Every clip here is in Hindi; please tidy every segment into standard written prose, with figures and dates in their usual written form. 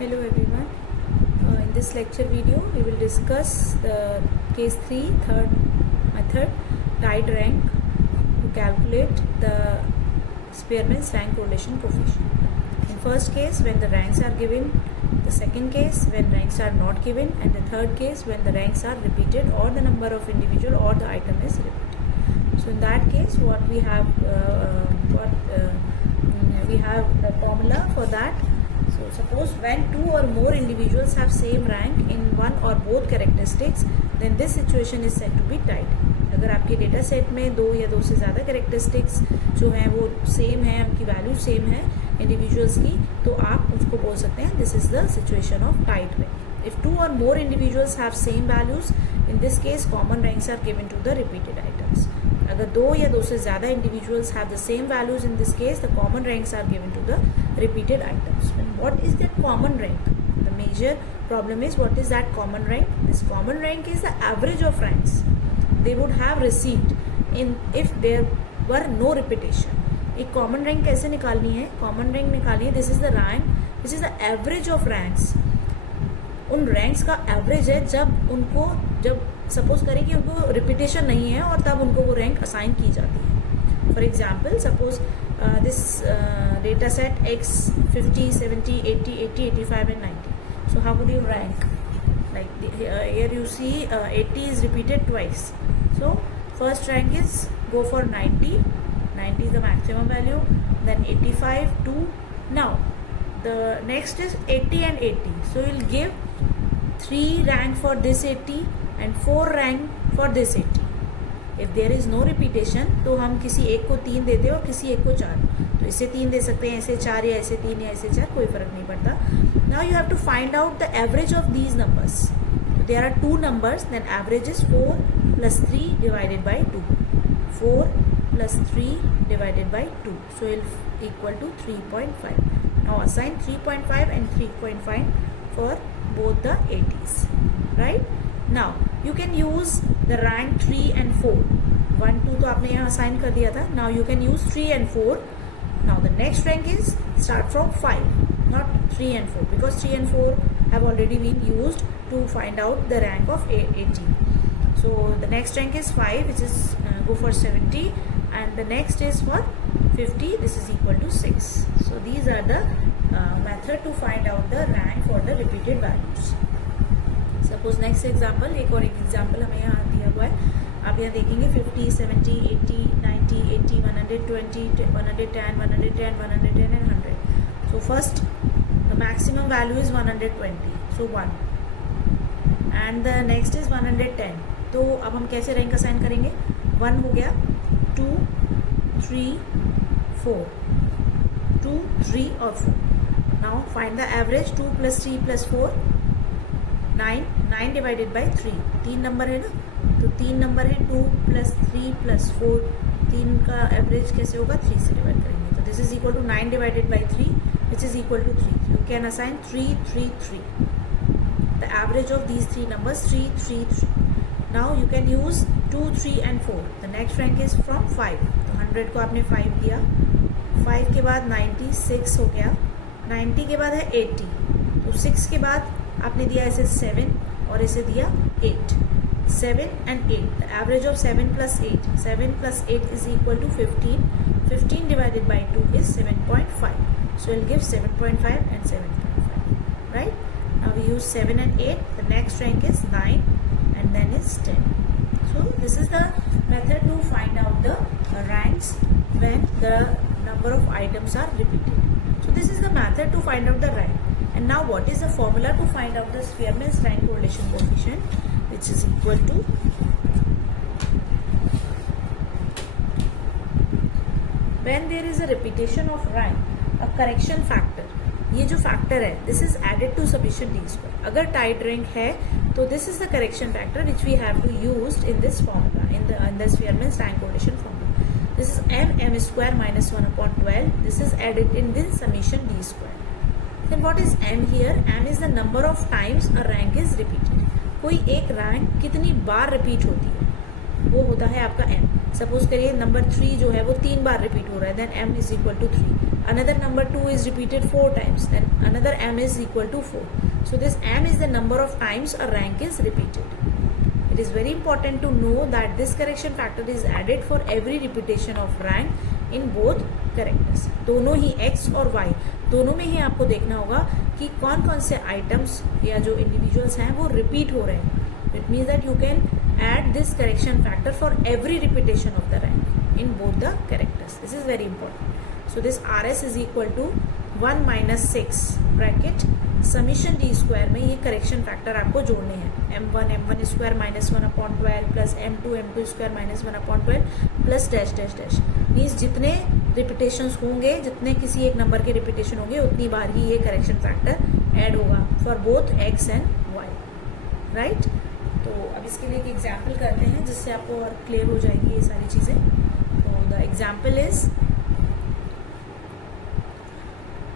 Hello everyone. In this lecture video, we will discuss the case 3, third method, tied rank to calculate the Spearman's rank correlation coefficient. In first case, when the ranks are given, the second case when ranks are not given, and the third case when the ranks are repeated or the number of individual or the item is repeated. So in that case, what we have the formula for that. So suppose when two or more individuals have same rank in one or both characteristics, then this situation is said to be tied. अगर आपके डेटा सेट में दो या दो से ज़्यादा कैरेक्टरिस्टिक्स जो हैं वो सेम है, उनकी वैल्यू सेम है इंडिविजुअल्स की, तो आप उसको बोल सकते हैं this is the situation of tied rank. If two और more individuals have same values, in this case common ranks are given to the repeated items. अगर दो या दो से ज़्यादा individuals have the same values, in this case the common ranks are given to the repeated items. What is that common rank? The major problem is what is that common rank? This common rank is the average of ranks they would have received in if there were no repetition. एक common rank कैसे निकालनी है? Common rank निकालनी है. This is the rank which is the average of ranks. उन ranks का average है जब suppose करें कि उनको repetition नहीं है और तब उनको वो rank assign की जाती है. For example, suppose this data set X 50, 70, 80, 80, 85 and 90. So how would you rank? Like here you see 80 is repeated twice. So first rank is go for 90. 90 is the maximum value. Then 85 to now. The next is 80 and 80. So you'll give 3 rank for this 80 and 4 rank for this 80. If there is no repetition तो हम किसी एक को 3 देते हैं और किसी एक को 4. तो इसे 3 दे सकते हैं, ऐसे 4 या ऐसे 3 या ऐसे 4, कोई फर्क नहीं पड़ता. Now you have to find out the average of these numbers. There are 2 numbers, then average is 4 + 3 divided by 2. 4 + 3 divided by 2. So it equal to 3.5. Now assign 3.5 and 3.5 for both the 80s, right. Now you can use the rank 3 and 4. 1, 2 तो आपने यहाँ assign कर दिया था. Now you can use 3 and 4. Now the next rank is start from 5, not 3 and 4, because 3 and 4 have already been used to find out the rank of 80. So the next rank is 5, which is go for 70, and the next is for 50. This is equal to 6. So these are the method to find out the rank for the repeated values. Suppose next example, एक और एक एग्जाम्पल हमें यहाँ दिया हुआ है. आप यहाँ देखेंगे 50, 70, 80, 90, 80, 120, 110, 110, 110 and 100. So first the maximum value is 120, so 1, and the next is 110. तो अब हम कैसे रैंक असाइन करेंगे? 1 हो गया, 2, 3, 4, 2, 3 और 4. Now find the average. 2 + 3 + 4 9. 9 divided by 3. 3 number है ना, तो 3 नंबर है. 2 + 3 + 4, 3 का एवरेज कैसे होगा? 3 से डिवाइड करेंगे. तो this is equal to 9 divided by 3, which is equal to 3. You can assign 3, 3, 3. The average of these 3 numbers 3, 3, 3. Now you can use 2, 3 and 4. The next rank is from 5. तो 100 को आपने 5 दिया. 5 के बाद 90, 6 हो गया. 90 के बाद है 80. तो 6 के बाद आपने दिया ऐसे 7 और इसे दिया 8. 7 and 8. The average of 7 + 8. 7 + 8 is equal to 15. 15 divided by 2 is 7.5. So we'll give 7.5 and 7.5. Right? Now we use 7 and 8. The next rank is 9 and then is 10. So this is the method to find out the ranks when the number of items are repeated. So this is the method to find out the rank. And now what is the formula to find out the Spearman's rank correlation coefficient, which is equal to when there is a repetition of rank, a correction factor. ये जो factor है, this is added to summation d square. अगर tied rank है तो this is the correction factor which we have to use in this formula, in the Spearman's rank correlation formula. This is m square minus 1/12. This is added in this summation d square. Then what is m here? M is the number of times a rank is repeated. कोई एक रैंक कितनी बार रिपीट होती है वो होता है आपका m. सपोज करिए नंबर 3 जो है वो 3 बार रिपीट हो रहा है, then m is equal to 3. Another number 2 is repeated 4 times, then another m is equal to 4. So this m is the number of times a rank is repeated. It is very important to know that this correction factor is added for every repetition of rank in both characters. दोनों ही x और y दोनों में ही आपको देखना होगा कि कौन कौन से आइटम्स या जो इंडिविजुअल्स हैं वो रिपीट हो रहे हैं. It means that you can add this correction factor for every repetition of the rank in both the characters. This is very important. So this RS is equal to 1 minus 6 bracket summation d square में ये correction factor आपको जोड़ने हैं. m1 square minus 1 upon 12 plus m2 square minus 1 upon 12 plus dash dash dash. Means जितने repetitions होंगे, जितने किसी एक नंबर के repetition होंगे, उतनी बार ही ये correction factor add होगा for both x and y. Right? तो अब इसके लिए एक एग्जाम्पल करते हैं जिससे आपको और क्लियर हो जाएंगी ये सारी चीज़ें. तो the example is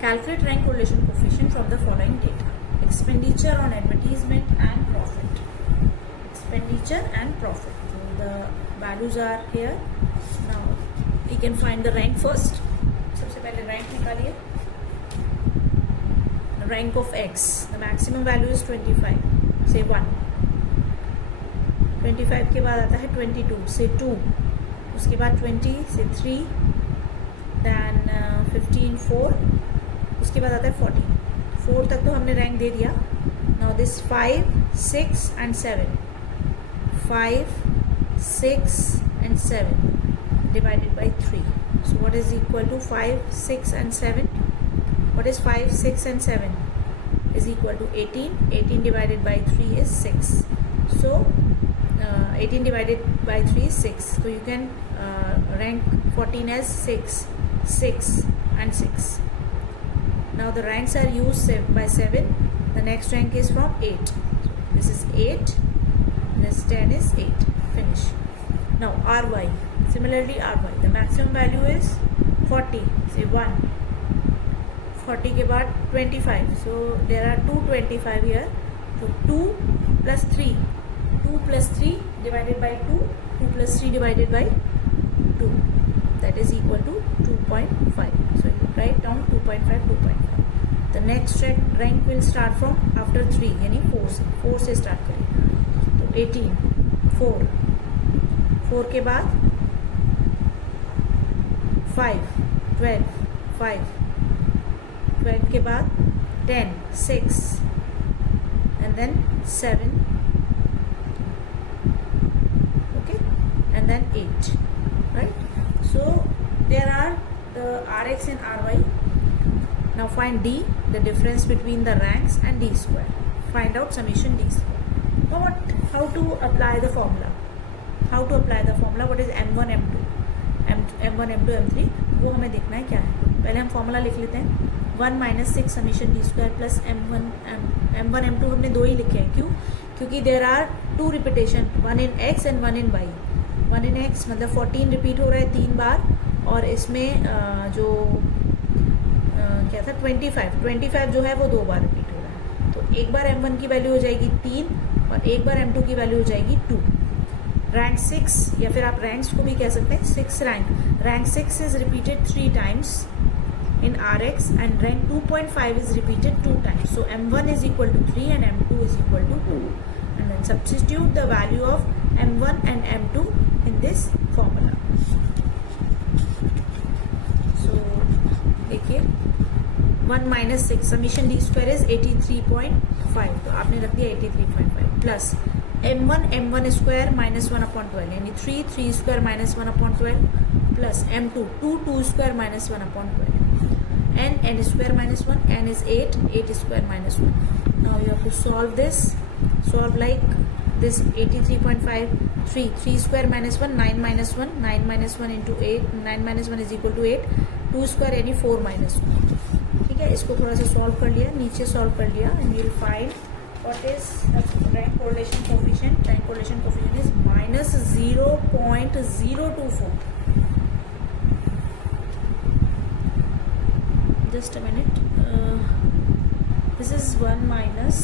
calculate rank correlation coefficient from the following data. Expenditure on advertisement and profit. Expenditure and profit. तो the values are here. Now we can find the rank first. सबसे पहले रैंक निकालिए. Rank of X, the maximum value is 25 से 1. 25 के बाद आता है 22 से 2, उसके बाद 20 से 3, दैन 15 4, उसके बाद आता है 14. 4 तक तो हमने रैंक दे दिया. Now this 5 6 and 7. 5 6 and 7 divided by 3. So what is equal to 5 6 and 7? What is 5 6 and 7 is equal to 18. 18 divided by 3 is 6. So 18 divided by 3 is 6. So you can rank 14 as 6, 6 and 6. Now the ranks are used by 7. The next rank is from 8. This is 8. This 10 is 8. Finish. Now RY. Similarly RY. The maximum value is 40. Say 1. 40 के बाद 25. So there are 225 here. So 2 plus 3. 2 plus 3 divided by 2, 2 plus 3 divided by 2, that is equal to 2.5. So you write down 2.5, 2.5. The next rank will start from after 3, यानी 4 से start करें. तो 18, 4 के बाद 5, 12, 5, 12 के बाद 10, 6 and then 7, and then 8, right? So there are the Rx and Ry. Now find D, the difference between the ranks, and D square. Find out summation D square. How to apply the formula? How to apply the formula? What is M1 M2, M1 M2 M3? वो हमें देखना है क्या है. पहले हम फॉर्मूला लिख लेते हैं. 1 minus 6 summation D square plus M1 M2 हमने 2 ही लिखे हैं. क्यों? क्योंकि there are 2 repetition, 1 in X and 1 in Y. 1 in X मतलब 14 रिपीट हो रहा है 3 बार, और इसमें जो क्या था 25 जो है वो 2 बार रिपीट हो रहा है. तो एक बार M1 की वैल्यू हो जाएगी 3 और एक बार M2 की वैल्यू हो जाएगी 2. रैंक 6, या फिर आप रैंक्स को भी कह सकते हैं 6 rank 6 is repeated 3 times in Rx and rank 2.5 is repeated 2 times. So M1 is equal to 3 and M2 is equal to 2. And then substitute the value of M1 and M2 in this formula. So देखिए 1 minus 6 summation D square is 83.5. तो आपने रख दिया 83.5 plus M1 square minus 1 upon 12 यानी 3 square minus 1 upon 12 plus M2 2 square minus 1 upon 12. n square minus 1, n is 8 square minus 1. Now you have to solve this. Solve like this 83.5, 3 square minus 1, 9 minus 1, 9 minus 1 into 8, 9 minus 1 is equal to 8, 2 square यानी 4 minus 1. ठीक है, इसको थोड़ा सा सॉल्व कर लिया, नीचे सॉल्व कर लिया, and you will find what is the rank correlation coefficient. Rank correlation coefficient is minus 0.024. Just a minute. This is 1 minus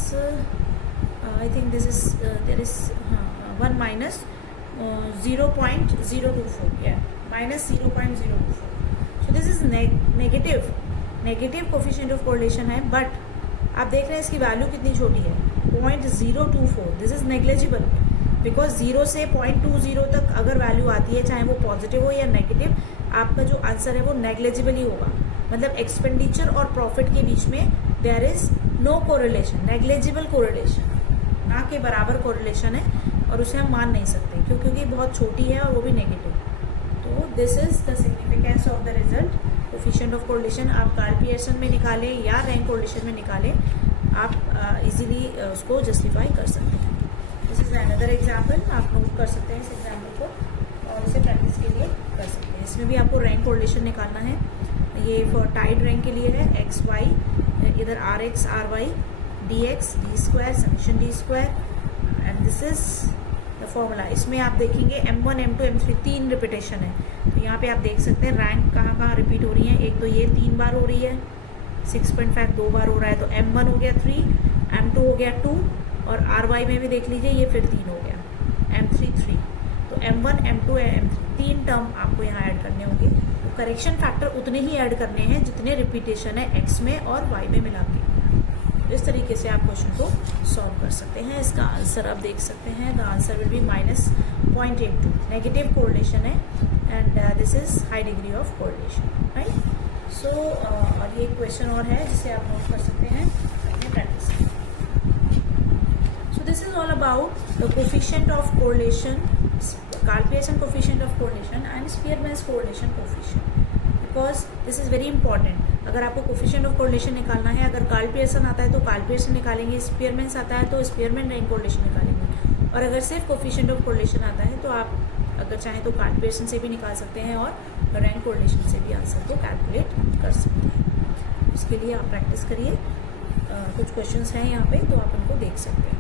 I think this is there is 1 minus 0.024 या -0.024. So this is negative coefficient of correlation है, बट आप देख रहे हैं इसकी वैल्यू कितनी छोटी है, 0.024. दिस इज नेग्लेजिबल बिकॉज 0 से 0.20 तक अगर वैल्यू आती है, चाहे वो पॉजिटिव हो या नेगेटिव, आपका जो आंसर है वो नेग्लेजिबल ही होगा. मतलब एक्सपेंडिचर और प्रॉफिट के बीच में there is no correlation, negligible correlation, ना के बराबर कोरिलेशन है, और उसे हम मान नहीं सकते क्योंकि बहुत छोटी है और वो भी नेगेटिव. तो this is the significance of the result. Coefficient of correlation आप कार्ल पियर्सन में निकालें या रैंक कोरिलेशन में निकालें, आप इजीली उसको जस्टिफाई कर सकते हैं. दिस इज अनदर एग्जाम्पल, आप नोट कर सकते हैं इस एग्जाम्पल को और इसे प्रैक्टिस के लिए कर सकते हैं. इसमें भी आपको रैंक कोरिलेशन निकालना है. ये फॉर टाइड रैंक के लिए है, एक्स वाई, इधर r x r y, d x d square summation d square, and this is the formula. इसमें आप देखेंगे M1 M2 M3 3 रिपीटेशन है. तो यहाँ पे आप देख सकते हैं रैंक कहाँ कहाँ रिपीट हो रही है. एक तो ये 3 बार हो रही है, 6.5 2 बार हो रहा है, तो M1 हो गया 3, M2 हो गया 2, और RY में भी देख लीजिए ये फिर 3 हो गया, M3 3. तो M1 M2 M3 3 टर्म आपको यहाँ ऐड करने होंगे. तो करेक्शन फैक्टर उतने ही ऐड करने हैं जितने रिपीटेशन है X में और Y में मिला के. इस तरीके से आप क्वेश्चन को सॉल्व कर सकते हैं. इसका आंसर आप देख सकते हैं, the answer will be -0.82. Negative correlation है and this is high degree of correlation, right. So और ये क्वेश्चन और है जिसे आप नोट कर सकते हैं अपने प्रैक्टिस में. So this is all about the coefficient of correlation, Karl Pearson coefficient of correlation and Spearman's correlation coefficient, because this is very important. अगर आपको coefficient of correlation निकालना है, अगर Karl Pearson आता है तो Karl Pearson निकालेंगे, Spearman's आता है तो Spearman rank correlation निकालेंगे, और अगर सिर्फ coefficient of correlation आता है तो आप अगर चाहें तो Karl Pearson से भी निकाल सकते हैं और rank correlation से भी आंसर को कैलकुलेट कर सकते हैं. उसके लिए आप प्रैक्टिस करिए. कुछ क्वेश्चंस हैं यहाँ पे तो आप उनको देख सकते हैं.